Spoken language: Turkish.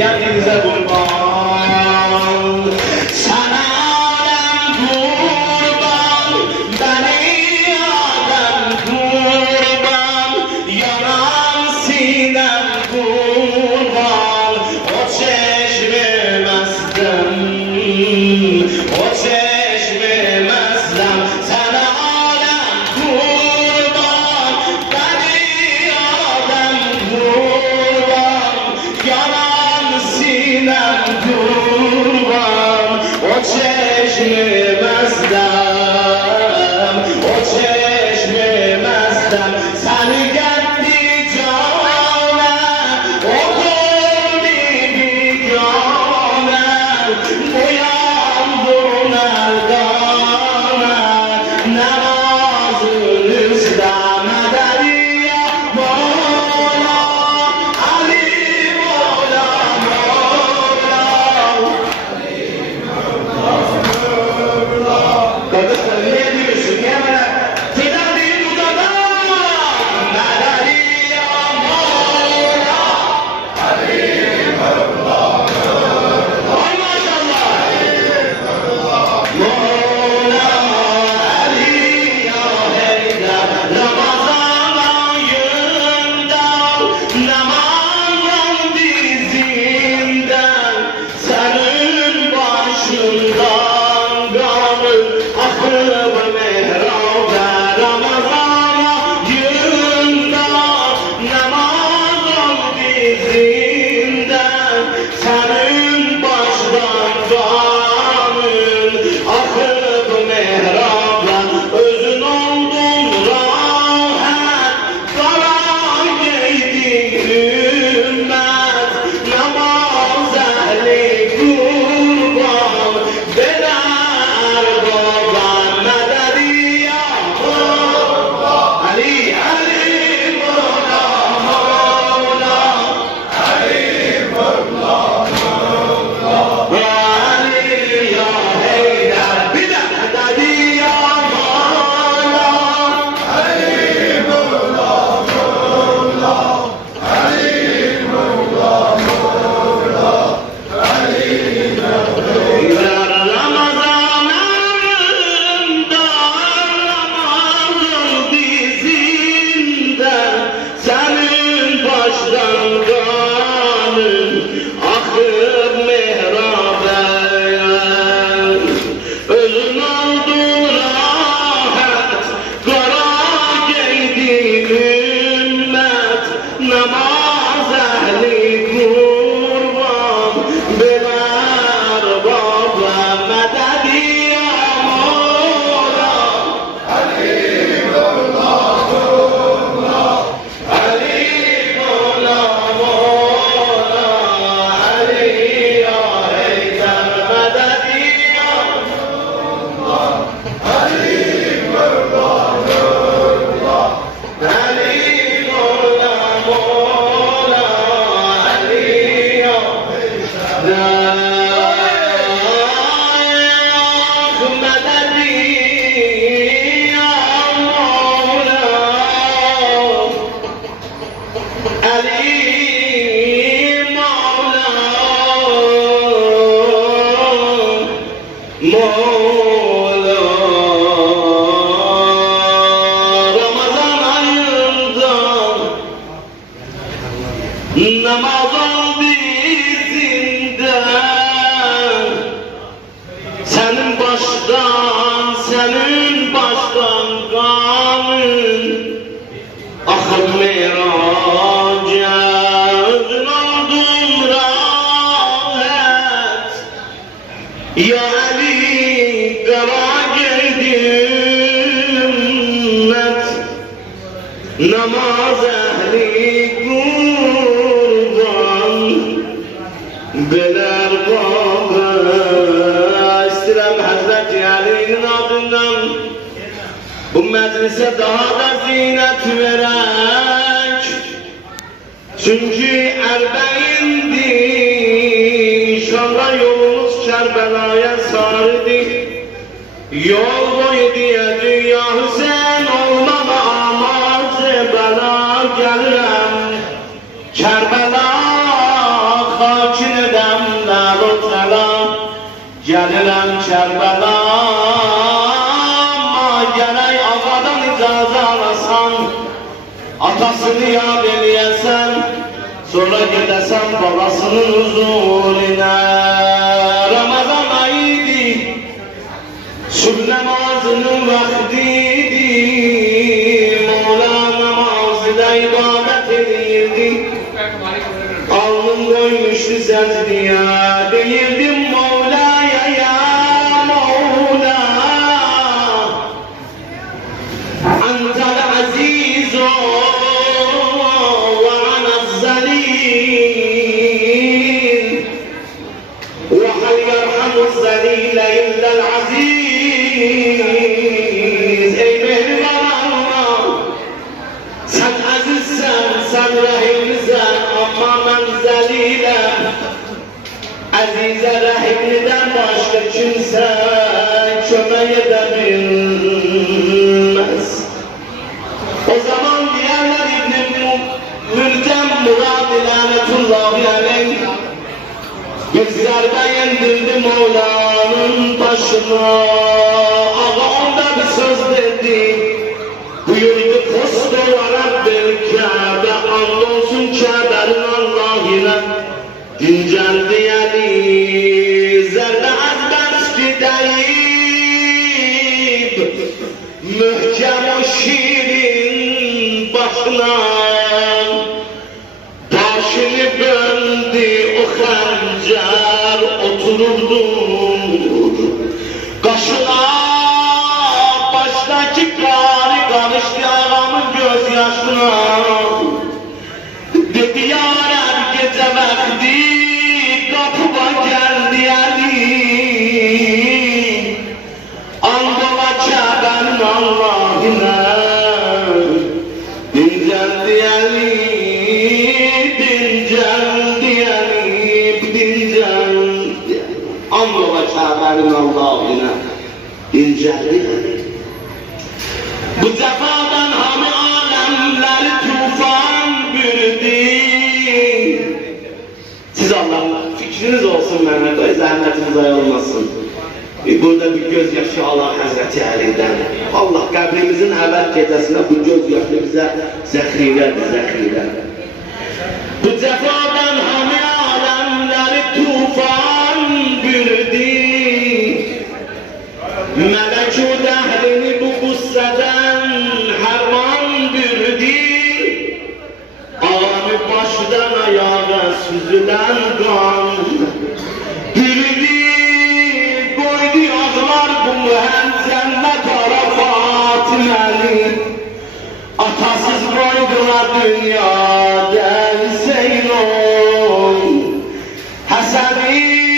دیگر دیزه قربان سنادم قربان بنی آدم قربان یارم سینم قربان o çeşme mastım o çeşme mastım sana alem kurban beni adam kurban yalan sinem kurban o çeşme mastım o çeşme mastım seni geldi cana o Namazın dizinden senin baştan kanın akıl meraca özün oldum rahat ya Ali kara geldim met namaz ehli Beler baba istirem Hazreti Ali'nin adından bu meclise daha da zinet verek çünkü erbeyindir inşallah yolumuz Kerbela'ya sardı yol boyu diye dünya Hüseyin olmama amacı bela gelirem Kerbela hakine Gəlirəm Kərbəla, amma gərək ağadan icazə alasan, atasını yad eləyəsən, sonra gedəsən babasının huzuruna. Ramazan ayıdır, sübh namazının vaxtidir, Mevla namazıda ibadət edirdi, alnın koymuşdu secdeye, deyirdim Mevla'ya ya Mevla, Entel azizu ve anaz zalil, ve hal yerhamu zalile illel aziz. Ey mehriban Allah, sen azizsen, sen rahimlisin, ama ben zelilem. Azize rahimliden başka kimse kömek edebilmez. O zaman diğerler İbn-i Mülcem Murad lanetullahi aleyh bir zerbe yendirdi Mevla'nın başına. Ağa onda bir söz dedi, buyurdu Kustu ve Rabbil Kabe, andolsun Kabe'nin Allah'ına inceldi yani, zerre az başki deyip mühkem o şiirin başına başını böndü o xəncer otururdu qaşına. Baştaki qari qarışdı ağamın göz yaşına, dedi ya Rab gece vakti kapıma geldi Ali, Andola Kabe'nin Allah'ına dinceldi Ali, dinceldi Ali, dinceldi Andola Kabe'nin Allah'ına dinceldi Ali. Bu cefadan hamı alemleri tufan bürüdü. Siz Allah'ın fikriniz olsun Mehmet Bey, zahmetiniz ay olmasın. Burada bir gözyaşı Allah Hazreti Ali'den. Allah kabrimizin evvel gecesinde bu gözyaşı bize zehrilerdir, zehriler. Bu cefadan hamı alemleri tufan bürüdü. Melek-u dehrini bu gusseden herman bürüdü. Ağamı başdan ayağa süzülen kan bürüdü. Koydu ağlar bu mühemzenlet Arafat'ın eli. Atasız koydular dünyada Hüseyin. Hasebi